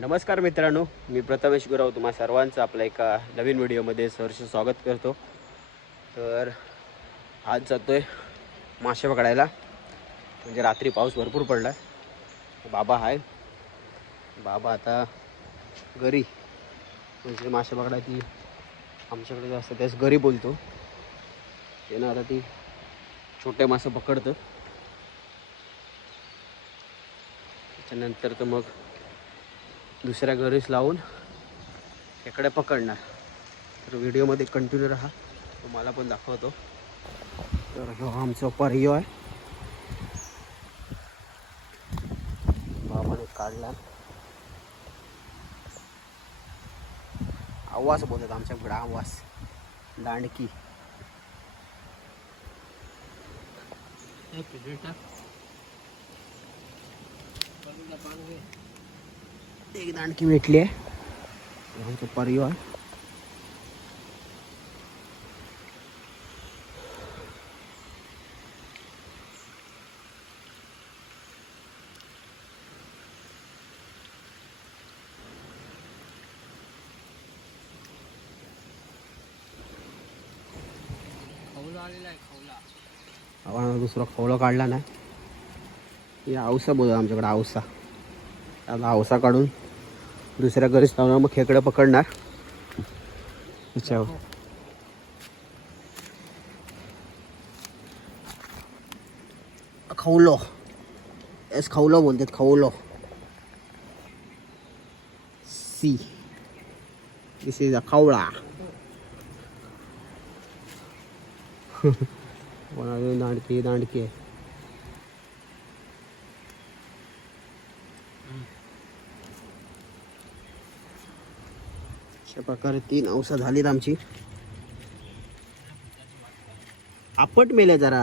नमस्कार मित्रांनो मी प्रथमेश गुराव तुम्हा सर्वांचं आपल्या एका नवीन व्हिडिओमध्ये सहर्ष स्वागत करतो. तर आज आहे मासे पकडायला. म्हणजे रात्री पाऊस भरपूर पडला. बाबा आहे बाबा आता घरी. म्हणजे मासे पकडायची आमच्याकडे जास्त त्याच घरी बोलतो. त्यानं आता ती छोटे मासे पकडतं. त्याच्यानंतर तर मग दुसऱ्या घरीच लावून इकडे पकडणार. तर व्हिडिओमध्ये कंटिन्यू राहा. तुम्हाला पण दाखवतो. तर हो आमचा पर्यो आहे. बाबाने काढला. आवाज बोलतात आमच्याकडे आवाज दांडकी. एक दांडकी भेटली आहे. आम्हाला दुसरा खवळं काढला नाही. या औसा बोलतो आमच्याकडे औसा त्याला औसा काढून दुसऱ्या घरीच लावणार मग खेकडं पकडणार. त्याच्यावर खवलो. एस खवलो बोलतात खवलो. सी. This is a खवळा. दांडकी दांडकी आहे. अशा प्रकारे तीन औषध झालीत आमची. आपट मेल्या जरा.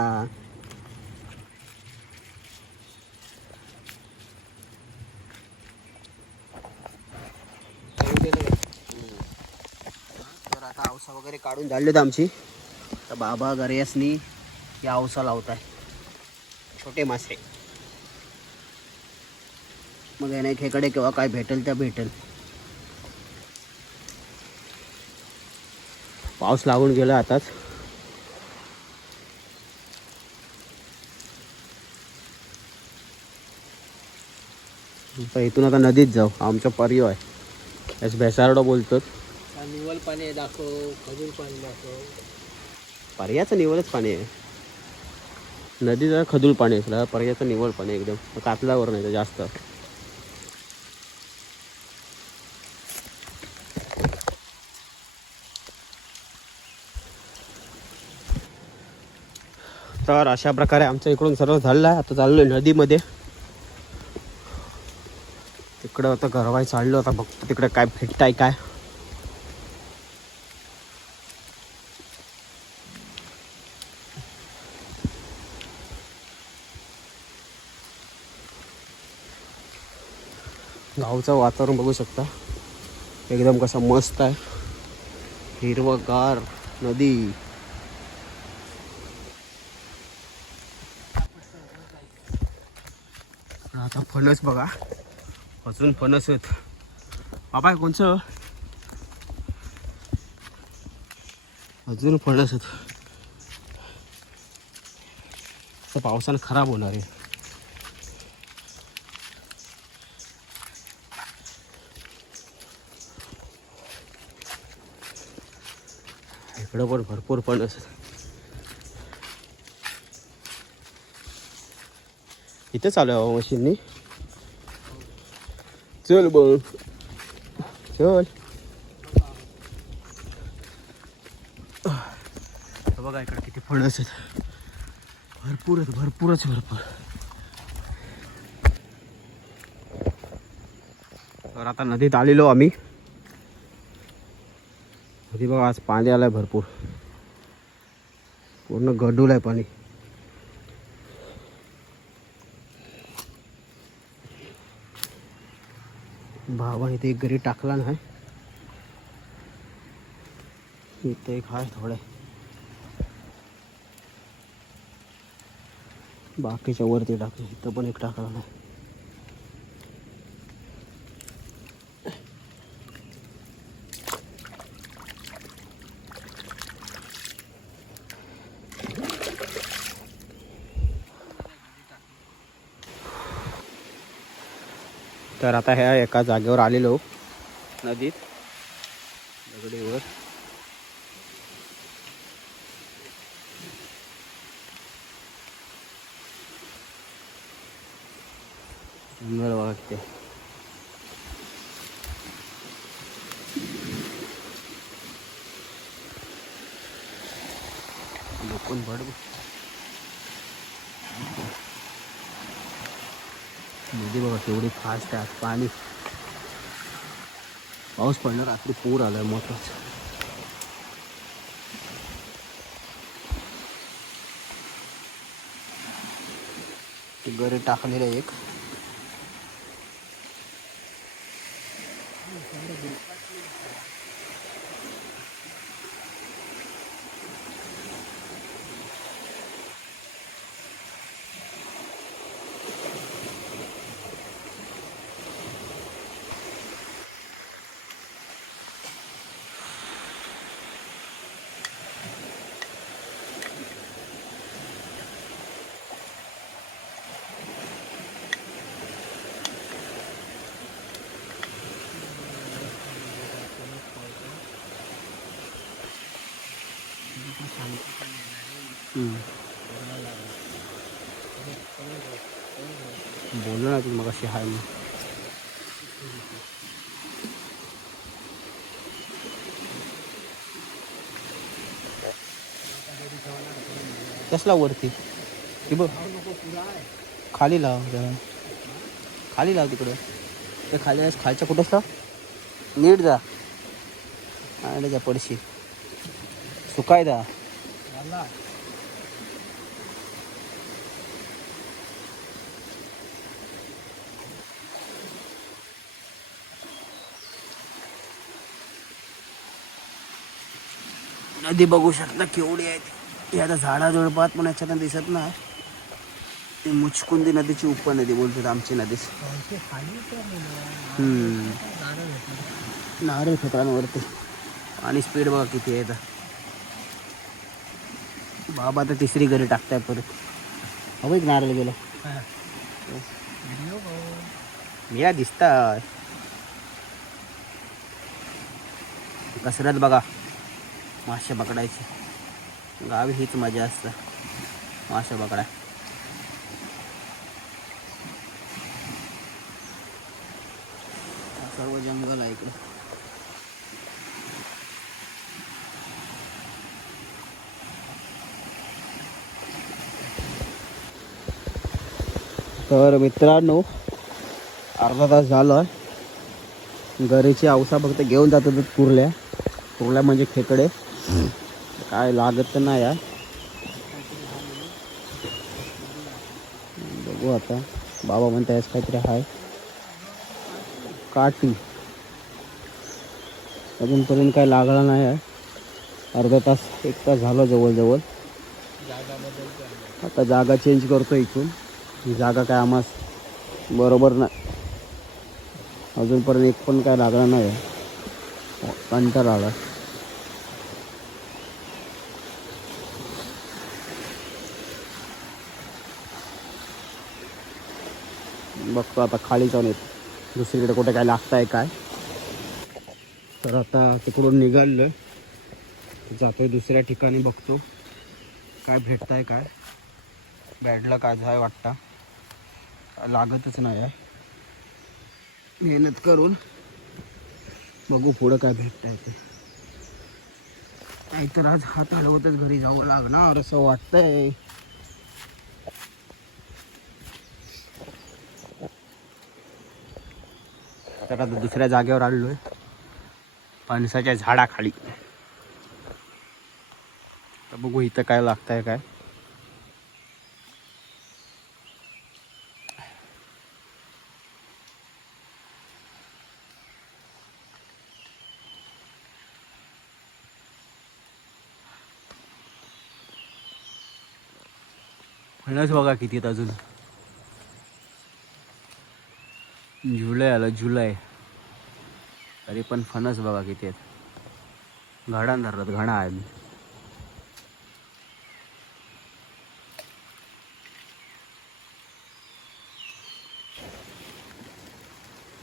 तर आता औसा वगैरे काढून झालेत आमची. तर बाबा गरेसनी या औसा आहे छोटे मासे. मग याने खेकडे केव्हा काय भेटेल त्या भेटेल. पाऊस लागून गेला आताच. आता इथून आता नदीत जाऊ. आमचा पर्यो आहे. याच भेसारडो बोलतो निवल पाणी दाखव. खजूर पाणी दाखव. पर्याचं निवळच पाणी आहे. नदीचं खदूळ पाणी आहे पर्याचं निवळ पाणी आहे एकदम. कातलावर नाही तर जास्त. तर अशा प्रकारे आमच्या इकडून सर्व झालेलं आहे. आता चाललोय नदीमध्ये. तिकडं आता घरवाय चाललो आता बघतो तिकडे काय भेटताय काय. गावचं वातावरण बघू शकता. एकदम कसं मस्त आहे. हिरवगार नदी आता फणस बघा. अजून फणस आहेत. बाबा कोणचं? अजून फणस आहेत. तर पावसानं खराब होणार आहे. इकडं पण भरपूर फणस आहेत. इथं चालू आहे मशीननी. चल बघ चल बघा इकडे किती फणस आहेत भरपूर आहेत भरपूरच भरपूर. तर आता नदीत आलेलो आम्ही. नदी बघा आज पाणी आहे भरपूर. पूर्ण गडूल आहे पाणी. भावा इथे एक घरी टाकला नाही. इथे एक आहे थोडे. बाकीच्या वरती टाकले इथं पण एक टाकला नाही. तर आता ह्या एका जागेवर आलेलो. नदीत. दगडीवर. जंगल बघा किती लोकून नदी बघा केवढी फास्ट आहे. पाणी पाऊस पडणार रात्री पूर आलाय मोठाच. गरे टाकलेलं एक हम्म. बोललो ना तुम्ही मग अशी हाय कसला वरती? ती बघ. खाली लाव खाली लाव तिकडं. ते खाली आहेस खालच्या कुठंच लाव? नीट जा. आणि जा पडशी. सुकाय जा. नदी बघू शकता केवढी आहे ती. आता झाडाझुडपात पण याच्यात दिसत नाही. ती मुचकुंदी नदीची उपनदी बोलतात आमची नदी. नारळ घेतलं. आणि स्पीड बघा किती आहे तर बाबा तर तिसरी घरी टाकताय परत. हवं एक नारळ गेलं. या दिसताय. कसरत बघा. मासे पकडायची. गावी हीच मजा असतं. मासे पकडाय सर्व जंगल आहे इकडे. तर मित्रांनो अर्धा तास झाला घरीची अवसा फक्त घेऊन जातात कुरल्या कुर्ल्या कुर्ल्या म्हणजे खेकडे. काय लागत तर नाही यार. बघू आता. बाबा म्हणताय काहीतरी आहे काठी. अजूनपर्यंत काय लागला नाही आहे अर्धा तास एक तास झाला जवळजवळ. आता जागा चेंज करतो इथून. ही जागा काय आम्हास बरोबर नाही. अजूनपर्यंत एक पण काय लागला नाही आहे कंटाळा आला बघतो आता खाली जाऊन येत. दुसरीकडे कुठे काय लागताय काय? तर आता तिकडून निघालं जातोय दुसऱ्या ठिकाणी बघतो. काय भेटताय काय? बॅडला काय झाय वाटता? लागतच नाही आहे. मेहनत करून बघू पुढं काय भेटतंय ते. नाहीतर आज हात हलवतच घरी जावं लागणार असं वाटतंय. तर आता दुसऱ्या जागेवर आलेलो आहे पणसाच्या झाडाखाली. तर बघू इथं काय लागतंय काय. फणस बघा किती आहेत अजून. जुलै आलं जुलै. तरी पण फणस बघा किती आहेत. घडान धरतात घाणा आहे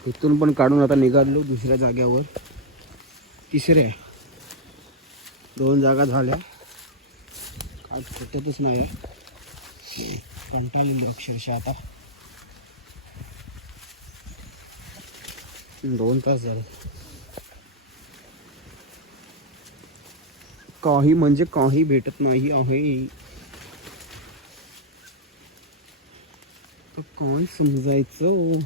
इथून पण काढून आता निघालो दुसऱ्या जाग्यावर. तिसऱ्या दोन जागा झाल्या. काय फुटतच नाही कंटाळलेली अक्षरशः आता. दोन तास झाले काही म्हणजे काही भेटत नाही आहे काय समजायचं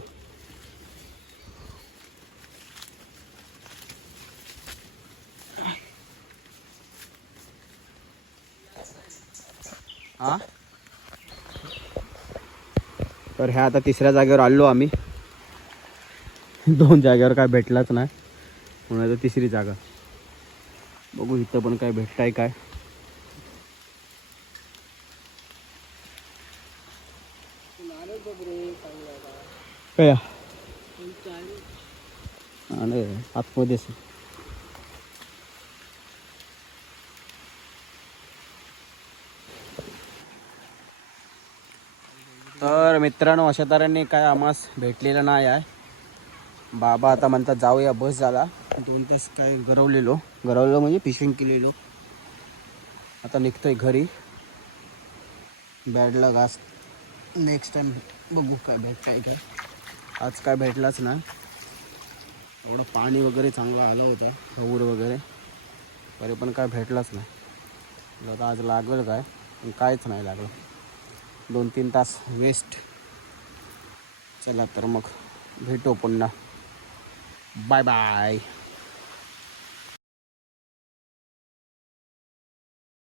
हा तर ह्या आता तिसऱ्या जागेवर आलो आम्ही दोन जागेवर काय भेटलाच नाही. म्हणून आता तिसरी जागा. बघू इथं पण काय भेटताय काय. काय? आणि आतमध्ये तर मित्रांनो अशा तऱ्हेने काय आम्हास भेटलेलं नाही आहे. बाबा आता म्हणतात जाऊया बस झाला दोन तास काय गरवलेलो. गरवलेलो म्हणजे फिशिंग केलेलो. आता निघतोय घरी. बॅडला घास. नेक्स्ट टाइम बघू काय भेटताय काय आज काय भेटलाच ना. एवढं पाणी वगैरे चांगलं आलं होतं हौर वगैरे. तरी पण काय भेटलाच नाही. आता आज लागेल काय? पण कायच नाही लागलं. दोन तीन तास वेस्ट चला तर मग भेटू पुन्हा. Bye-bye.